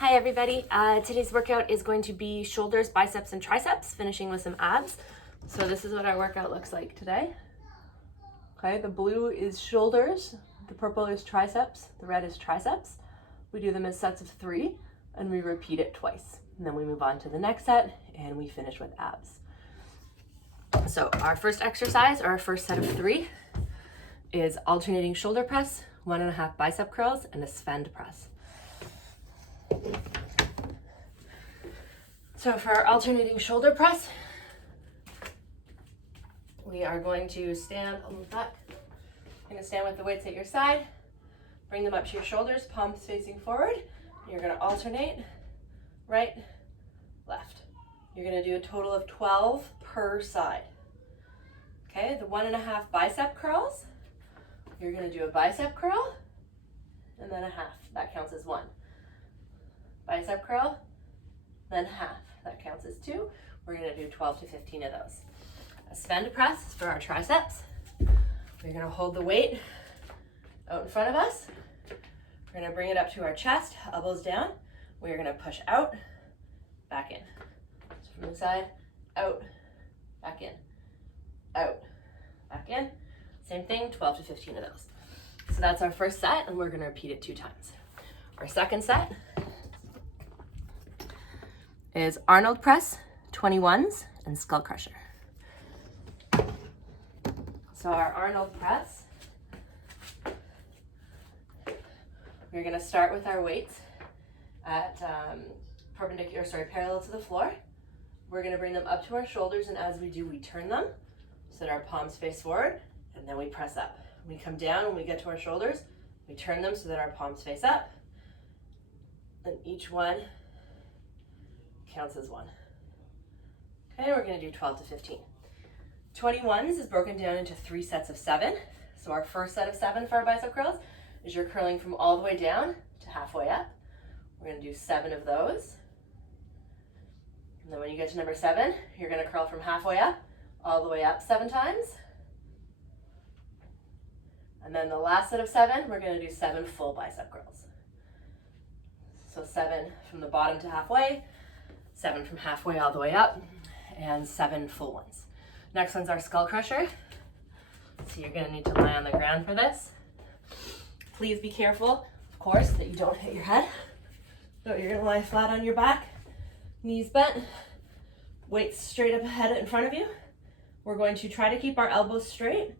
Hi everybody, today's workout is going to be shoulders, biceps, and triceps, finishing with some abs. So this is what our workout looks like today. Okay, the blue is shoulders, the purple is triceps, the red is triceps. We do them as sets of 3 and we repeat it twice. And then we move on to the next set and we finish with abs. So our first exercise, or our first set of 3, is alternating shoulder press, 1.5 bicep curls, and a Svend press. So for our alternating shoulder press, we are going to stand, I'll move back. You're going to stand with the weights at your side, bring them up to your shoulders, palms facing forward. You're going to alternate right, left. You're going to do a total of 12 per side. Okay, the 1.5 bicep curls, you're going to do a bicep curl and then a half. That counts as 1. Bicep curl, then half. That counts as 2. We're going to do 12 to 15 of those. A Svend press is for our triceps. We're going to hold the weight out in front of us. We're going to bring it up to our chest, elbows down. We're going to push out, back in. So from the side, out, back in, out, back in. Same thing, 12 to 15 of those. So that's our first set, and we're going to repeat it 2 times. Our second set is Arnold Press, 21s, and Skull Crusher. So our Arnold Press, we're going to start with our weights at parallel to the floor. We're going to bring them up to our shoulders, and as we do, we turn them so that our palms face forward, and then we press up. We come down when we get to our shoulders, we turn them so that our palms face up, and each one counts as 1. Okay, we're going to do 12 to 15. 21s is broken down into 3 sets of 7. So our first set of 7 for our bicep curls is you're curling from all the way down to halfway up. We're going to do 7 of those. And then when you get to number 7, you're going to curl from halfway up all the way up 7 times. And then the last set of 7, we're going to do 7 full bicep curls. So 7 from the bottom to halfway, 7 from halfway all the way up, and 7 full ones. Next one's our skull crusher. So you're going to need to lie on the ground for this. Please be careful, of course, that you don't hit your head. So you're going to lie flat on your back, knees bent, weights straight up ahead in front of you. We're going to try to keep our elbows straight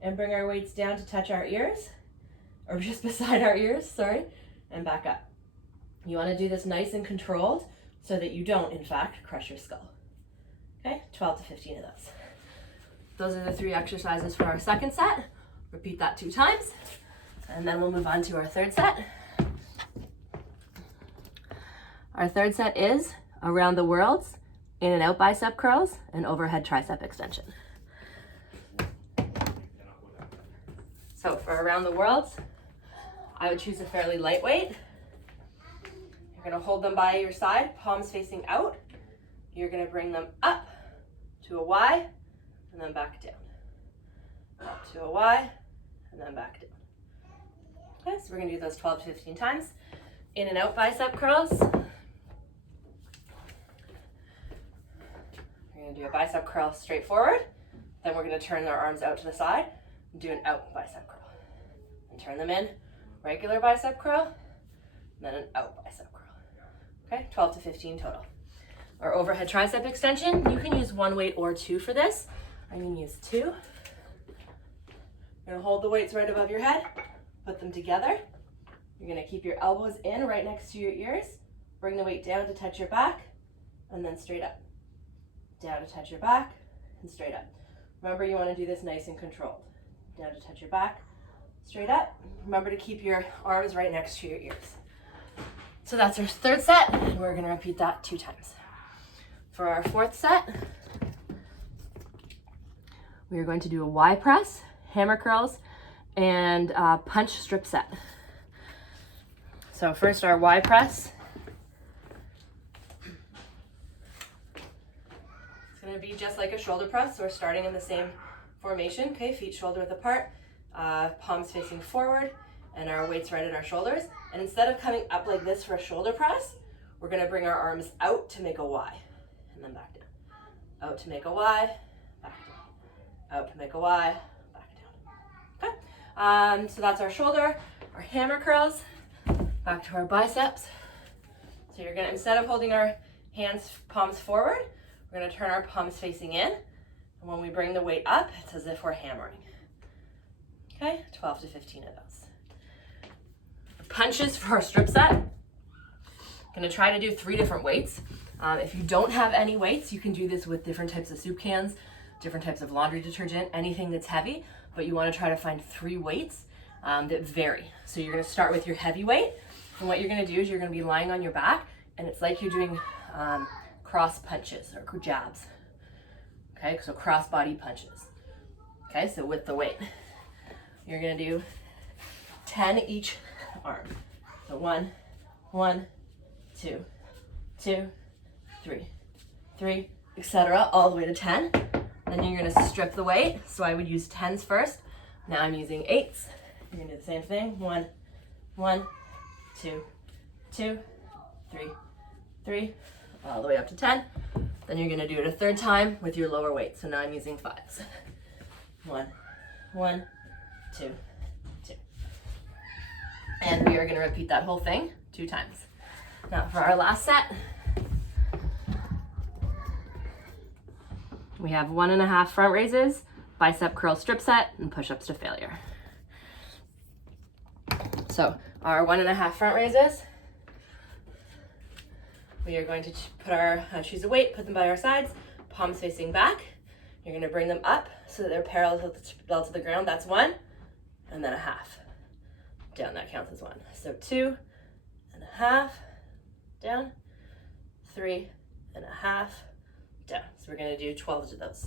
and bring our weights down to touch our ears, or just beside our ears, sorry, and back up. You want to do this nice and controlled so that you don't, in fact, crush your skull. Okay, 12 to 15 of those. Those are the 3 exercises for our second set. Repeat that 2 times, and then we'll move on to our third set. Our third set is around the worlds, in and out bicep curls, and overhead tricep extension. So for around the worlds, I would choose a fairly light weight. You're going to hold them by your side, palms facing out. You're going to bring them up to a Y and then back down. Up to a Y and then back down. Okay, so we're going to do those 12 to 15 times. In and out bicep curls. We're going to do a bicep curl straight forward. Then we're going to turn our arms out to the side and do an out bicep curl. And turn them in, regular bicep curl, and then an out bicep curl. Okay, 12 to 15 total. Our overhead tricep extension, you can use 1 weight or 2 for this. I'm going to use 2. You're going to hold the weights right above your head, put them together. You're going to keep your elbows in right next to your ears. Bring the weight down to touch your back, and then straight up. Down to touch your back, and straight up. Remember, you want to do this nice and controlled. Down to touch your back, straight up. Remember to keep your arms right next to your ears. So that's our third set, and we're going to repeat that 2 times. For our fourth set, we are going to do a Y press, hammer curls, and punch strip set. So first our Y press. It's going to be just like a shoulder press, so we're starting in the same formation, okay, feet shoulder width apart, palms facing forward, and our weights right at our shoulders. And instead of coming up like this for a shoulder press, we're gonna bring our arms out to make a Y, and then back down. Out to make a Y, back down. Out to make a Y, back down. Okay, so that's our shoulder, our hammer curls. Back to our biceps. So you're gonna, instead of holding our hands, palms forward, we're gonna turn our palms facing in. And when we bring the weight up, it's as if we're hammering. Okay, 12 to 15 of those. Punches for our strip set. Gonna try to do 3 different weights. If you don't have any weights, you can do this with different types of soup cans, different types of laundry detergent, anything that's heavy, but you wanna try to find 3 weights that vary. So you're gonna start with your heavy weight, and what you're gonna do is you're gonna be lying on your back, and it's like you're doing cross punches or jabs. Okay, so cross body punches. Okay, so with the weight, you're gonna do 10 each arm. So 1, 1, 2, 2, 3, 3, etc., all the way to 10. Then you're gonna strip the weight. So I would use 10s first. Now I'm using 8s. You're gonna do the same thing. 1, 1, 2, 2, 3, 3, all the way up to 10. Then you're gonna do it a third time with your lower weight. So now I'm using 5s. 1, 1, 2, 2. And we are gonna repeat that whole thing 2 times. Now for our last set, we have 1.5 front raises, bicep curl strip set, and push-ups to failure. So our 1.5 front raises, we are going to put our, choose a weight, put them by our sides, palms facing back. You're gonna bring them up so that they're parallel to the ground. That's 1, and then a half. Down, that counts as 1. So 2.5, down, 3.5, down. So we're gonna do 12 of those.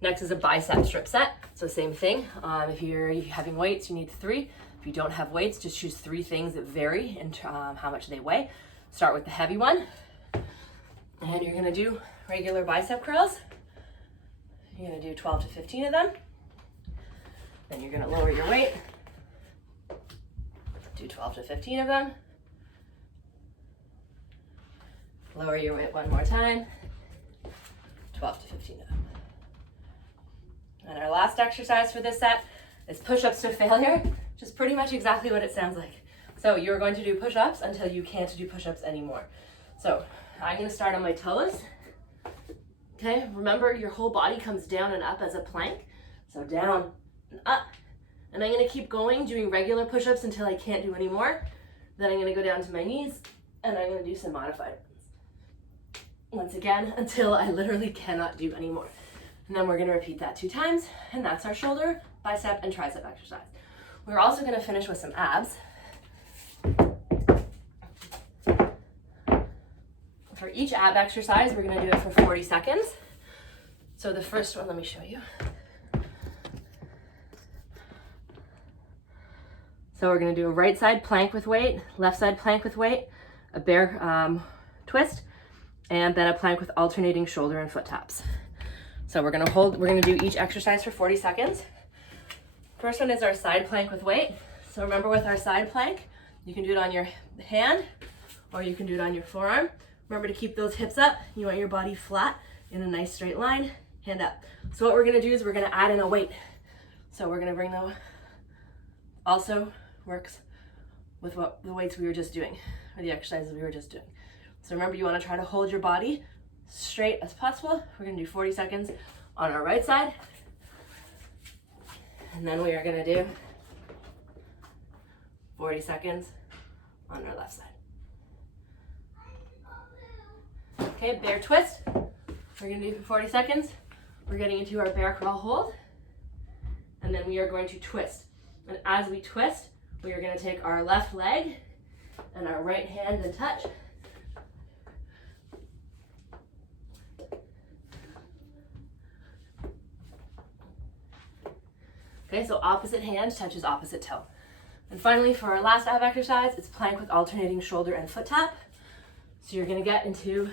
Next is a bicep strip set. So same thing. If you're having weights, you need 3. If you don't have weights, just choose 3 things that vary in how much they weigh. Start with the heavy one. And you're gonna do regular bicep curls. You're gonna do 12 to 15 of them. Then you're gonna lower your weight. Do 12 to 15 of them. Lower your weight one more time. 12 to 15 of them. And our last exercise for this set is push-ups to failure, which is pretty much exactly what it sounds like. So you're going to do push-ups until you can't do push-ups anymore. So I'm gonna start on my toes. Okay, remember your whole body comes down and up as a plank. So down and up. And I'm gonna keep going, doing regular push-ups until I can't do any more. Then I'm gonna go down to my knees and I'm gonna do some modified ones. Once again, until I literally cannot do anymore. And then we're gonna repeat that 2 times, and that's our shoulder, bicep, and tricep exercise. We're also gonna finish with some abs. For each ab exercise, we're gonna do it for 40 seconds. So the first one, let me show you. So we're gonna do a right side plank with weight, left side plank with weight, a bear twist, and then a plank with alternating shoulder and foot taps. So we're gonna do each exercise for 40 seconds. First one is our side plank with weight. So remember, with our side plank, you can do it on your hand or you can do it on your forearm. Remember to keep those hips up. You want your body flat in a nice straight line, hand up. So what we're gonna do is we're gonna add in a weight. So we're gonna bring also works with the weights we were just doing, or the exercises we were just doing. So remember, you wanna try to hold your body straight as possible. We're gonna do 40 seconds on our right side. And then we are gonna do 40 seconds on our left side. Okay, bear twist. We're gonna do for 40 seconds. We're getting into our bear crawl hold. And then we are going to twist. And as we twist, we are gonna take our left leg and our right hand and touch. Okay, so opposite hand touches opposite toe. And finally, for our last ab exercise, it's plank with alternating shoulder and foot tap. So you're gonna get into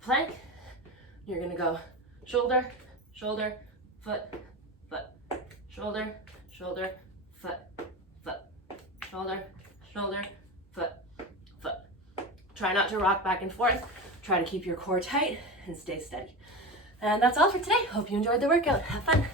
plank. You're gonna go shoulder, shoulder, foot, foot, shoulder, shoulder, foot, foot, shoulder, shoulder, foot, foot. Try not to rock back and forth. Try to keep your core tight and stay steady. And that's all for today. Hope you enjoyed the workout. Have fun.